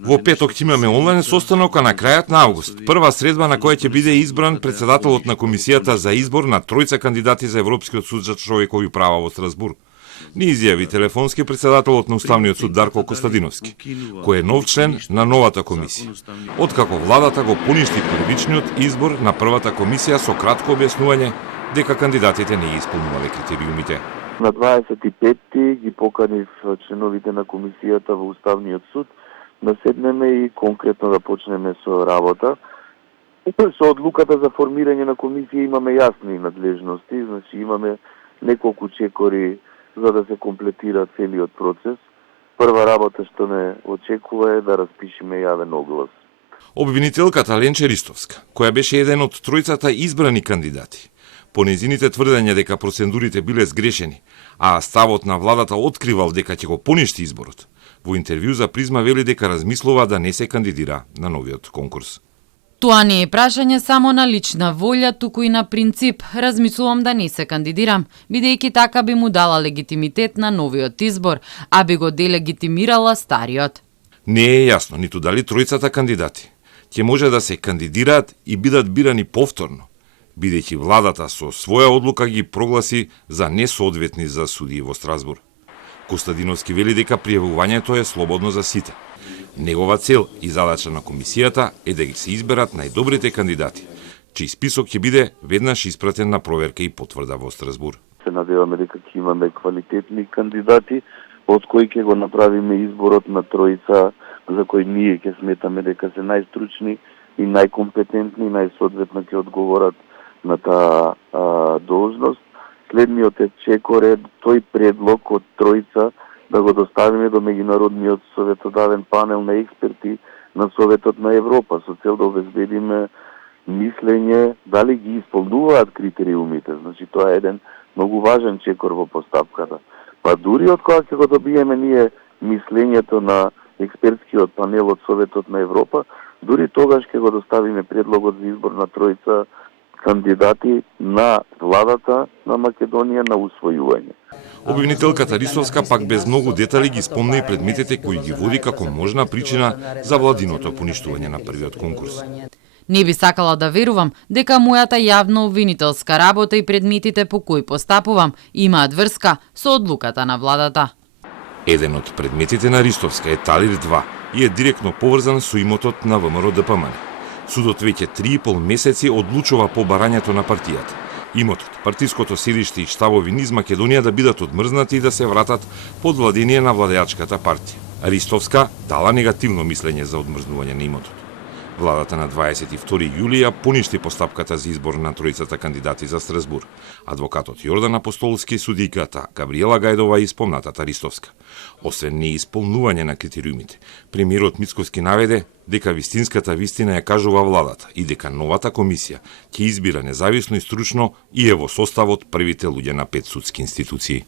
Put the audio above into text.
Во петок ќе имаме онлайн состанок, а на крајот на август, прва средба на која ќе биде избран председателот на комисијата за избор на тројца кандидати за Европскиот суд за човекови права во Страсбург. Ни изјави телефонски председателот на Уставниот суд Дарко Костадиновски, кој е нов член на новата комисија. Откако владата го поништи првичниот избор на првата комисија со кратко објаснување дека кандидатите не исполнувале критериумите. На 25-ти ги поканив членовите на комисијата во Уставниот суд да седнеме и конкретно да почнеме со работа. Со одлуката за формирање на комисија имаме јасни надлежности, значи имаме неколку чекори за да се комплетира целиот процес. Прва работа што не очекува е да распишеме јавен оглас. Обвинителката Ленче Ристовска, која беше еден од тројцата избрани кандидати, по незините тврдења дека процедурите биле сгрешени, а ставот на владата откривал дека ќе го поништи изборот, во интервју за Призма вели дека размислува да не се кандидира на новиот конкурс. Тоа не е прашање само на лична волја, туку и на принцип. Размислувам да не се кандидирам, бидејќи така би му дала легитимитет на новиот избор, а би го делегитимирала стариот. Не е јасно ниту дали тројцата кандидати ќе може да се кандидираат и бидат бирани повторно, бидејќи владата со своја одлука ги прогласи за несоодветни за судии во Страсбург. Костадиновски вели дека пријавувањето е слободно за сите. Негова цел и задача на комисијата е да ги се изберат најдобрите кандидати, чиј список ќе биде веднаш испратен на проверка и потврда во Страсбург. Се надеваме дека ќе имаме квалитетни кандидати, од кои ќе го направиме изборот на тројца за кои ние ќе сметаме дека се најстручни и најкомпетентни, најсоодветно ќе одговорат на таа должност. Следниот е чекор е тој предлог од тројца да го доставиме до меѓународниот советодавен панел на експерти на Советот на Европа со цел да обезбедиме мислење дали ги исполнуваат критериумите. Значи тоа е еден многу важен чекор во постапката. Па дури од кога ќе го добиеме ние мислењето на експертскиот панел од Советот на Европа, дури тогаш ќе го доставиме предлогот за избор на тројца кандидати на владата на Македонија на усвојување. Обвинителката Рисовска пак без многу детали ги спомна и предметите кои ги води како можна причина за владиното поништување на првиот конкурс. Не би сакала да верувам дека мојата јавно обвинителска работа и предметите по кои постапувам имаат врска со одлуката на владата. Еден од предметите на Ристовска е Талир 2 и е директно поврзан со имотот на ВМРО ДПМН. Судот веќе 3,5 месеци одлучува по барањето на партијата. Имотот, партиското седиште и штабови низ Македонија да бидат одмрзнати и да се вратат под владение на владеачката партија. Ристовска дала негативно мислење за одмрзнување на имотот. Владата на 22 јули ја поништи постапката за избор на тројцата кандидати за Страсбург. Адвокатот Јордан Апостолски, судиката Габриела Гајдова и спомнатата Ристовска. Освен неисполнување на критериумите, премиерот Мицковски наведе дека вистинската вистина ја кажува владата и дека новата комисија ќе избира независно и стручно и е во составот првите луѓе на 5 судски институции.